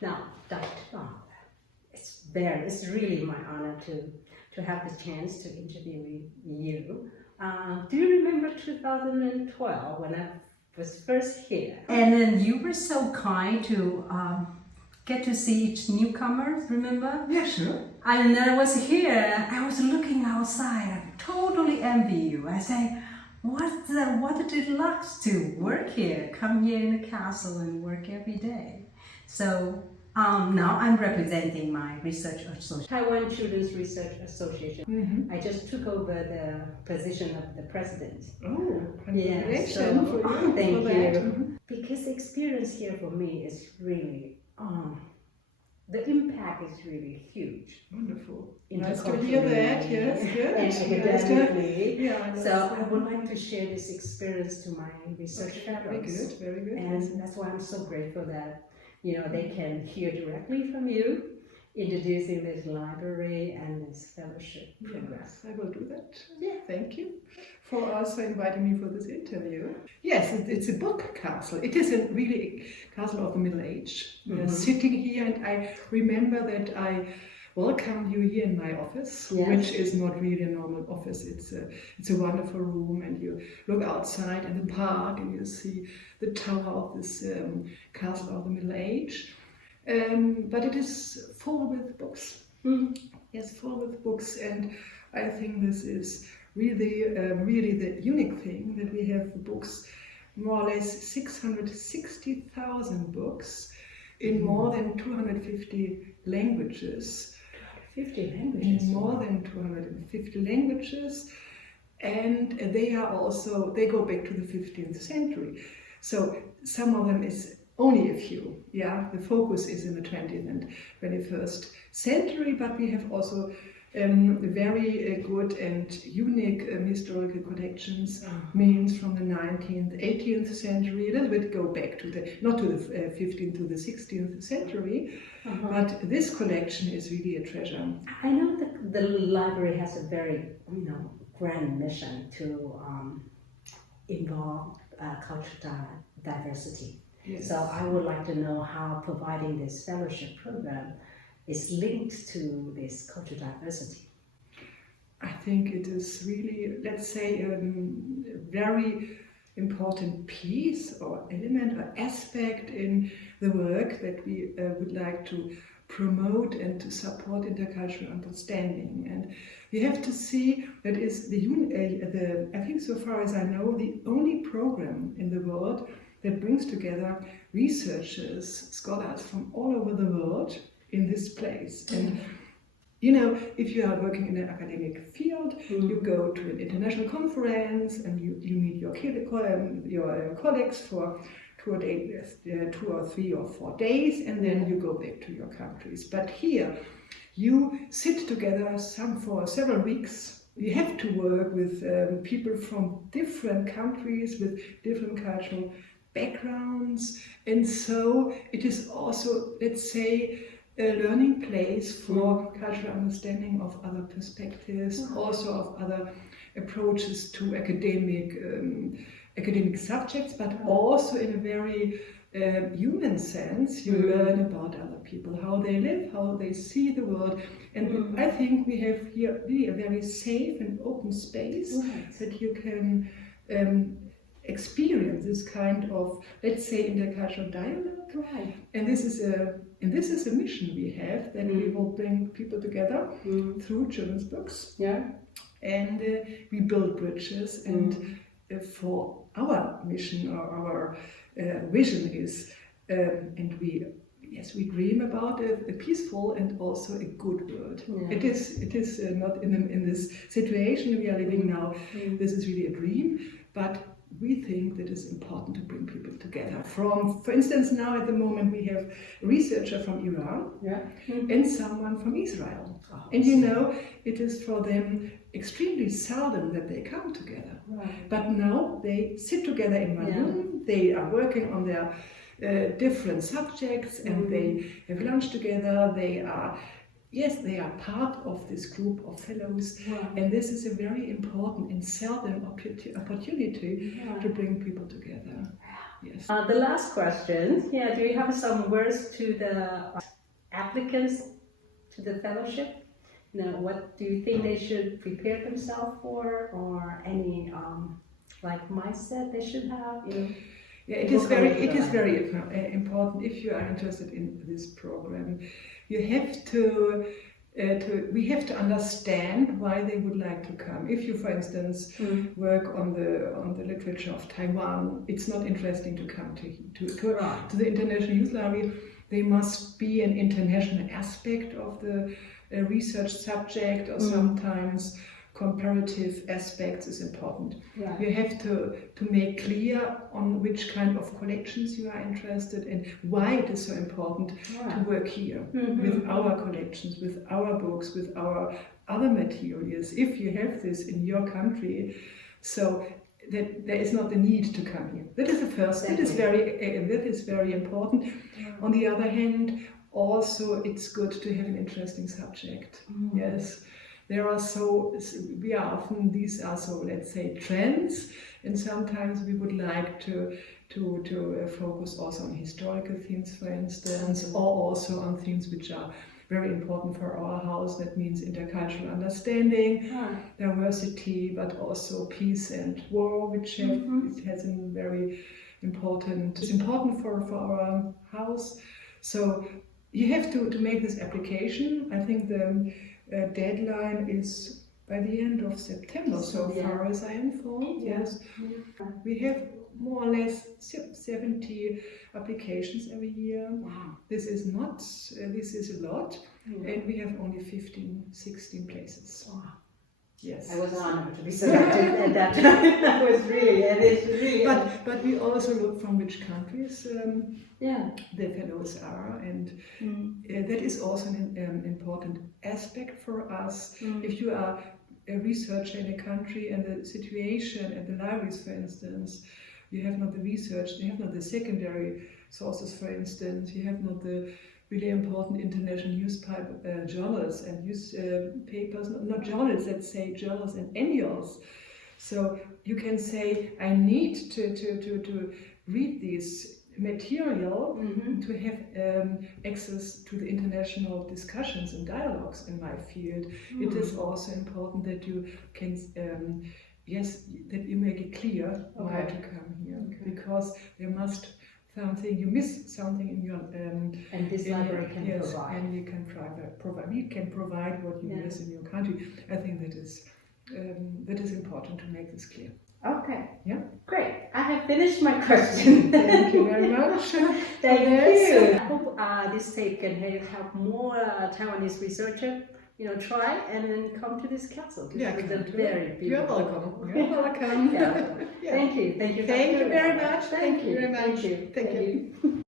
Now, Dr. Raabe, it's really my honor to have the chance to interview you. Do you remember 2012 when I was first here? And then you were so kind to get to see each newcomer, remember? Yeah, sure. And then I was here, I was looking outside, I totally envy you. I say, what did it like to work here, come here in the castle and work every day? So now I'm representing my research association. Taiwan Children's Research Association. I just took over the position of the president. Oh, Yeah, congratulations so, for you. thank for you. that. Because the experience here for me is really, the impact is really huge. Wonderful. In Nice the to hear culture, that. Yes, good. And Nice to- academically. Yeah, So I would like to share this experience to my research Very fellows. good, very good. And that's why I'm so grateful that, they can hear directly from you, introducing this library and this fellowship program. Yes, I will do that. Yeah. Thank you for also inviting me for this interview. Yes, it's a book castle. It is really a castle of the Middle Age. We are sitting here, and I remember that I welcomed you here in my office, Yes. which is not really a normal office. It's a wonderful room, and you look outside in the park and you see the tower of this castle of the Middle Age. But it is full with books. Yes, full with books, and I think this is really the unique thing that we have books, more or less 660,000 books in more than 250 languages. 50 languages. In more than 250 languages, and they go back to the 15th century. So some of them is only a few. Yeah, the focus is in the 20th and 21st century, but we have also very good and unique historical collections, means from the 19th, 18th century, a little bit go back to not to the 15th, to the 16th century, but this collection is really a treasure. I know that the library has a very, grand mission to involve cultural diversity. Yes. So I would like to know how providing this fellowship program is linked to this cultural diversity. I think it is really, let's say, a very important piece or element or aspect in the work that we would like to promote and to support intercultural understanding. And we have to see that is I think so far as I know, the only program in the world that brings together researchers, scholars from all over the world in this place. And if you are working in an academic field, you go to an international conference and you meet your colleagues for 2 or 3 or 4 days, and then you go back to your countries. But here, you sit together for several weeks. You have to work with people from different countries with different cultural backgrounds, and so it is also, let's say, a learning place for cultural understanding of other perspectives, also of other approaches to academic subjects, but also in a very human sense. You learn about other people, how they live, how they see the world, and I think we have here really a very safe and open space that you can experience this kind of, let's say, intercultural dialogue. Right. And this is a mission we have, that we will bring people together through children's books. Yeah. And we build bridges. And for our mission or our vision is, and we dream about a peaceful and also a good world. Yeah. It is not in this situation we are living now. This is really a dream, but we think that it's important to bring people together. For instance, now at the moment we have a researcher from Iran and someone from Israel. And it is for them extremely seldom that they come together. Right. But now they sit together in one room, they are working on their different subjects, and they have lunch together. They are part of this group of fellows, and this is a very important and seldom opportunity to bring people together. Yes. Yes. The last question, do you have some words to the applicants to the fellowship? What do you think they should prepare themselves for, or any mindset they should have? Yeah, it is very important if you are interested in this program. You have to. We have to understand why they would like to come. If you, for instance, work on the literature of Taiwan, it's not interesting to come to the International Youth Library. There must be an international aspect of the research subject, or sometimes comparative aspects is important. Yeah. You have to make clear on which kind of collections you are interested in, why it is so important to work here with our collections, with our books, with our other materials. If you have this in your country, so that there is not the need to come here. That is the first. That is very important. On the other hand, also it's good to have an interesting subject. Yes. These are so, let's say, trends, and sometimes we would like to focus also on historical themes, for instance, or also on themes which are very important for our house. That means intercultural understanding, diversity, but also peace and war, which it has a very important. It's important for our house. So you have to make this application. I think the deadline is by the end of September, so far as I am informed. Yes, we have more or less 70 applications every year. Wow. This is a lot, and we have only 16 places. Wow. Yes. I was honored to be selected at that time. That was really. But we also look from which countries the fellows are, and that is also an important aspect for us. If you are a researcher in a country and the situation at the libraries, for instance, you have not the research, you have not the secondary sources, for instance, you have not the really important international newspaper journals and newspapers, not journals, let's say journals and annuals. So you can say, I need to read this material to have access to the international discussions and dialogues in my field. It is also important that you can, that you make it clear why to come here, because you miss something in your and this library can provide. And you can provide. We can provide what you miss in your country. I think that is important to make this clear. Okay. Yeah. Great. I have finished my question. Thank you very much. Thank you. I hope this tape can help more Taiwanese researchers, try and then come to this castle. This is a very beautiful. You're welcome. You're welcome. Thank you. Thank you. Thank you very much. Thank you very much. Thank you.